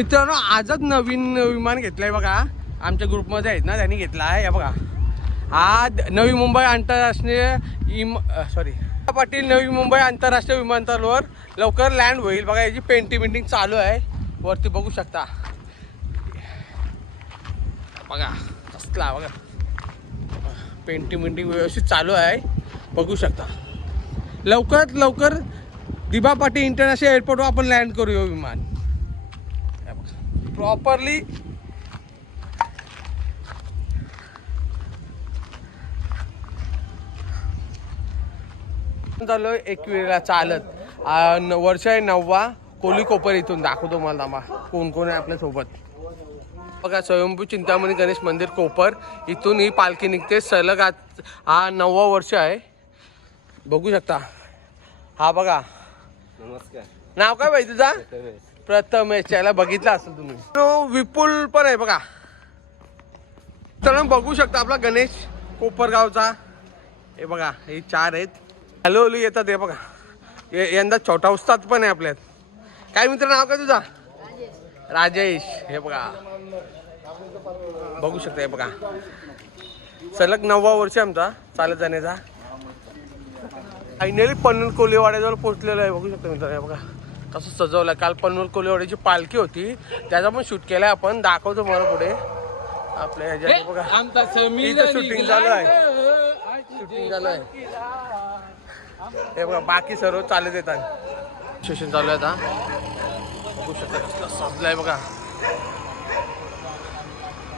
मित्रांनो आजच नवीन विमान घेतलंय बघा, आमच्या ग्रुपमध्ये आहेत ना त्यांनी घेतला आहे. हे बघा हा नवी मुंबई आंतरराष्ट्रीय पाटील नवी मुंबई आंतरराष्ट्रीय विमानतळावर लवकर लँड होईल बघा. याची पेंटिंग चालू आहे, वरती बघू शकता बघा. कसला बघा पेंटिंग व्यवस्थित चालू आहे, बघू शकता. लवकरात लवकर दिबा पाटील इंटरनॅशनल एअरपोर्टवर आपण लँड करूया विमान प्रॉपरली. चालू 21 चालत वर्ष आहे 9वा. कोली कोपर इथून दाखवतो मला थांबा कोण कोण आहे आपल्यासोबत. बघा स्वयंभू चिंतामणी गणेश मंदिर कोपर इथून ही पालखी निघते सलग. आज हा 9वा वर्ष आहे, बघू शकता. हा बघा, नमस्कार. नाव काय भाई तुझा? प्रथमेश. याला बघितला असेल तुम्ही. विपुल पण आहे बघा. तर बघू शकता आपला गणेश कोपरगावचा. हे बघा हे 4 आहेत. हॅलो हॅलो येतात. हे बघा यंदा छोटा उस्ताद पण आहे आपल्यात. काय मित्र नाव काय तुझा? राजेश. हे बघा बघू शकता. हे बघा सलग 9वा वर्ष आमचा चालत जाण्याचा. फायनली पनवेल कोलीवाड्याजवळ पोहोचलेलो आहे, बघू शकता मित्र. हे बघा कसं सजवलं. काल पनवेल कोलीवाड्याची पालखी होती, त्याचा पण शूट केलाय आपण, दाखवतो मला पुढे आपल्या ह्याच्यात. बघा शूटिंग चालू आहे, शूटिंग चालू आहे. हे बघा बाकी सर्व चालत येतात. स्टेशन चालू आहे आता, बघू शकता कसला सजलाय बघा.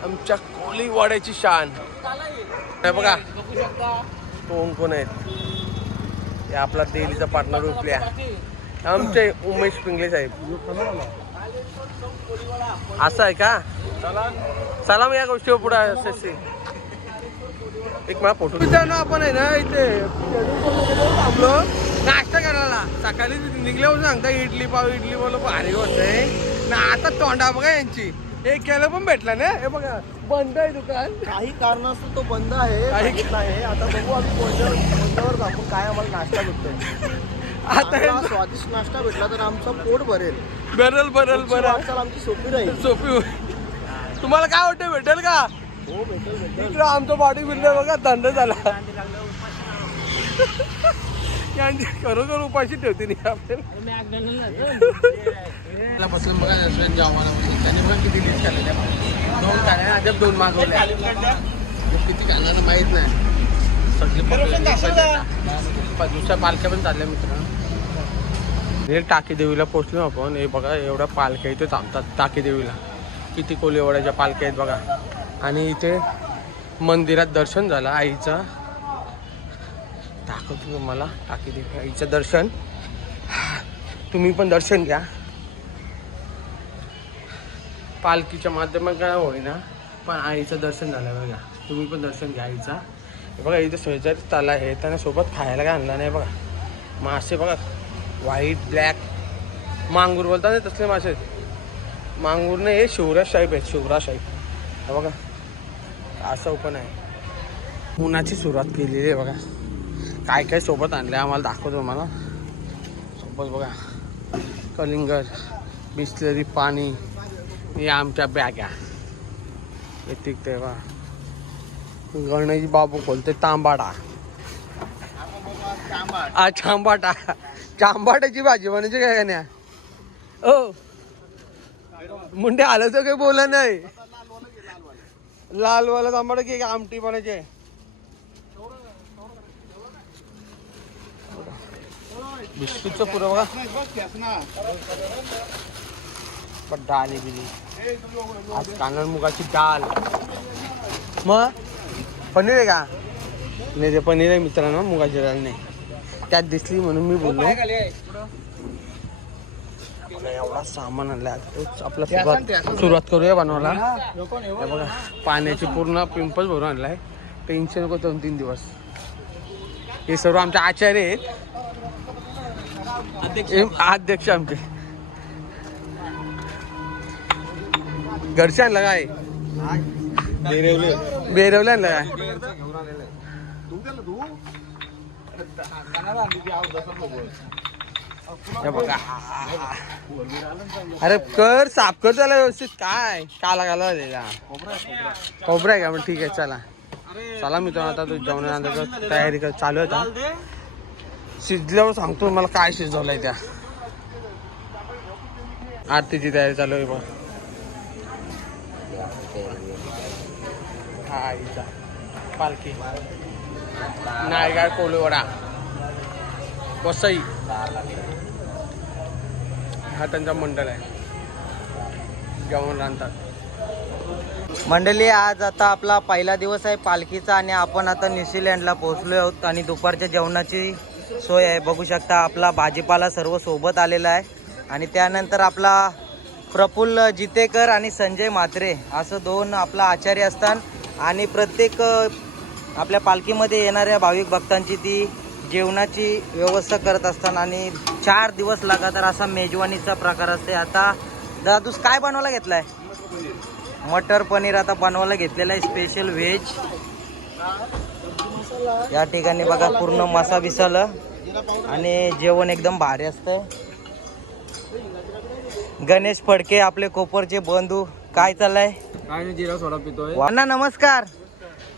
आमच्या कोलीवाड्याची शान. हे बघा कोण कोण आहेत. हे आपला दिल्लीचा पार्टनर उपल्या आमचे उमेश पिंगले साहेब. असं आहे का? चला मग या गोष्टीवर पुढे एक मला फोटो. मित्रांनो आपण आहे ना इथे थांबलो नाश्ता करायला. सकाळी निघल्यावर सांगता इडली पाव भारी होतंय ना. आता तोंडा बघा यांची. एक केलं पण भेटला ना. हे बघा बंद आहे दुकान, काही कारणास्तव तो बंद आहे. आता बघू आम्ही कोणत्यावर आपण काय आम्हाला नाश्ता भेटतोय. आता स्वादिष्ट नाश्ता भेटला तर आमचं पोट भरेल. बरल आमची सोपी राहील. सोपी. तुम्हाला काय वाटतं भेटेल का? हो भेटेल. इकडं आमचा बॉडी बिल्डर बघा थंड झाला. खरोखर उपाशी ठेवते नाही आपल्याला. बसलं बघा रेस्टॉरंट जेवायला. त्याने बघा किती लिस्ट केलं. 2 खाण्या अजब 2 मागवल्या. किती खाणार माहीत नाही. सगळी दुसऱ्या पालख्या पण चालल्या मित्र. टाकी देवीला पोहोचलो आपण. हे बघा एवढ्या पालख्या इथे थांबतात टाकी देवीला. किती कोलीवाड्याच्या पालख्या आहेत बघा. आणि इथे मंदिरात दर्शन झालं आईचं, दाखवतो तुम्हाला. टाकी देवी आईचं दर्शन, तुम्ही पण दर्शन घ्या. पालखीच्या माध्यमात होईना पण आईचं दर्शन झालं बघा. तुम्ही पण दर्शन घ्या आईचा. बघा इथे शेजारी ताला आहे, त्याने सोबत खायला काय आणलं नाही बघा. मासे बघा व्हाईट ब्लॅक मांगूर बोलतात ना तसले मासे आहेत. मांगूर नाही, हे शिवराज साहेब आहेत. शिवराज साहेब हे बघा असं ओपन आहे. उन्हाची सुरुवात केलेली आहे बघा. काय काय सोबत आणलं आहे आम्हाला दाखवतो मला. सोबत बघा कलिंगड, बिस्लरी पाणी, हे आमच्या बॅग्या येते तेव्हा. गणेश बाबू खोलते तांबाडा. चांबाटाची भाजी म्हणायची काय नाही. ओ मुंडे आलं तर काही बोला नाही. लालवाला तांबाडा की आमटी बनायचे. बिस्किटचं पुरं बघा. डाळ बिली आज कांदा मुगाची डाळ. मग पनीर आहे का? नाही ते पनीर आहे मित्रांनो, मुगाची डाळ नाही. त्यात दिसली म्हणून मी बोललो. एवढा सामान आणलाय आपला. सुरुवात करूया बनवायला. हे बघा पाण्याची पूर्ण पिंपल भरून आणलाय. टेन्शन नको 2-3 दिवस. हे सर्व आमचे आचार्य आहेत, अध्यक्ष आमचे. घरचे आणलं काय? बेरवले आणलं काय? हे बघा अरे कर साफ कर त्याला व्यवस्थित काय काला काला दिला खोबरा आहे का मग ठीक आहे चला चला मी तो आता तू जेवणानंतर तयारी कर चालू होता शिजल्यावर सांगतो मला काय शिजवलंय त्या आरतीची तयारी चालू आहे बघ हा आईचा पालखी नायगाव कोळीवाडा वसई हा त्यांचा मंडळ आहे जेवण रांधतात मंडळी आज आता आपला पहिला दिवस आहे पालखीचा आणि आपण आता न्यूझीलंडला पोहोचलो आहोत आणि दुपारच्या जेवणाची सोय आहे बघू शकता आपला भाजीपाला सर्व सोबत आलेला आहे आणि त्यानंतर आपला प्रफुल्ल जितेकर आणि संजय म्हात्रे असं दोन आपला आचार्य असतात आणि प्रत्येक आपल्या पालखीमध्ये येणाऱ्या भाविक भक्तांची ती जेवणाची व्यवस्था करत असतात आणि 4 दिवस लगातार असा मेजवानीचा प्रकार असते. आता दादूस काय बनवायला घेतलाय मटर पनीर आता बनवायला घेतलेला आहे स्पेशल व्हेज या ठिकाणी बघा पूर्ण मसा बिसाला आणि जेवण एकदम भारी असतंय. गणेश फडके आपले कोपरचे बंधू काय चाललंय काय जिरा सोडा पितोय अण्णा नमस्कार.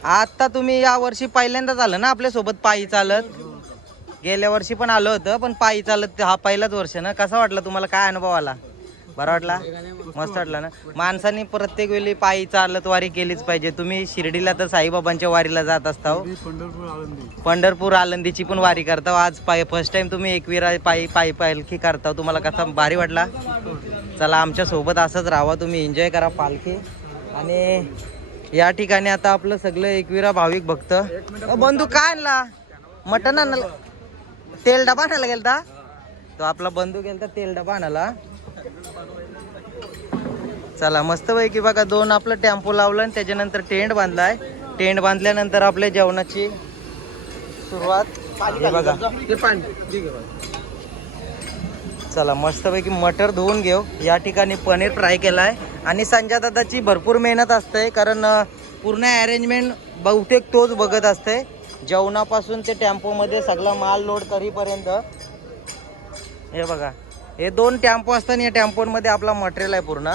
आता तुम्ही या वर्षी पहिल्यांदाच आलं ना आपल्या सोबत पायी चालत गेल्या वर्षी पण आलं होतं पण पायी चालत हा पहिलाच वर्ष ना कसा वाटला तुम्हाला काय अनुभव आला बरा वाटला मस्त वाटला ना माणसांनी प्रत्येक वेळी पायी चालत वारी केलीच पाहिजे. तुम्ही शिर्डीला तर साईबाबांच्या वारीला जात असता पंढरपूर आळंदीची पण वारी करता आज फर्स्ट टाइम तुम्ही एकविरा पायी पालखी करता तुम्हाला कसा भारी वाटला. चला आमच्या सोबत असंच राहा तुम्ही एन्जॉय करा पालखी आणि या ठिकाणी आता आपलं सगळं एकविरा भाविक भक्त बंधू काय आणला मटण आणला तेल डबा आणायला गेलता तो आपला बंधू गेलता तेल डबा आणायला. चला मस्त पैकी बघा दोन आपलं टेम्पो लावलं आणि त्याच्यानंतर टेंट बांधलाय. टेंट बांधल्यानंतर आपल्या जेवणाची सुरुवात बघा चला मस्तपैकी मटर धुवून घेऊ. या ठिकाणी पनीर फ्राय केलाय आणि संजय दादाची भरपूर मेहनत असते कारण पूर्ण अरेंजमेंट बहुतेक तोच बघत असते जेवणापासून ते टेम्पोमध्ये सगळा माल लोड करीपर्यंत. हे बघा हे 2 टेम्पो असतात या टेम्पोमध्ये आपला मटेरियल आहे पूर्ण.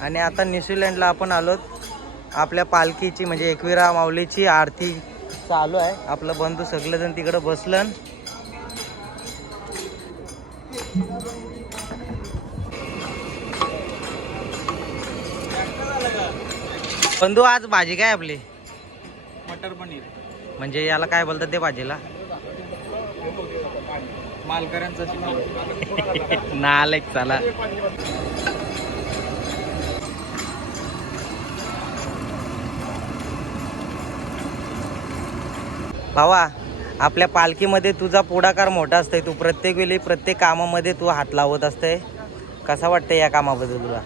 आणि आता न्यूझीलंडला आपण आलोत आपल्या पालखीची म्हणजे एकविरा माऊलीची आरती चालू आहे. आपलं बंधू सगळेजण तिकडे बसलं. बंधू आज भाजी काय आपली मटर पनीर म्हणजे याला काय बोलतात ते भाजीला मालकऱ्यांचा नालेक चला भावा आपल्या पालखीमध्ये तुझा पुढाकार मोठा असतोय तू प्रत्येक वेळी प्रत्येक कामामध्ये तू हात लावत असते कसा वाटतं या कामाबद्दल तुला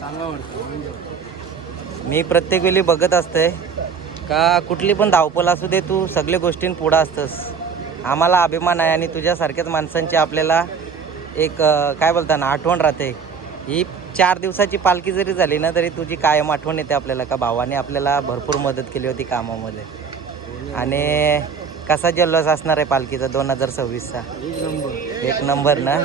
चांगला वाटतं. मी प्रत्येक वेळी बघत असते का कुठली पण धावपळ असू दे तू सगळ्या गोष्टीं पुढं असतंस. आम्हाला अभिमान आहे आणि तुझ्यासारख्याच माणसांची आपल्याला एक काय बोलता ना आठवण राहते. ही 4 दिवसाची पालखी जरी झाली ना तरी तुझी कायम आठवण येते आपल्याला का भावाने आपल्याला भरपूर मदत केली होती कामामध्ये. आणि कसा जल्लोष असणार आहे पालखीचा 2026चा 1 नंबर ना.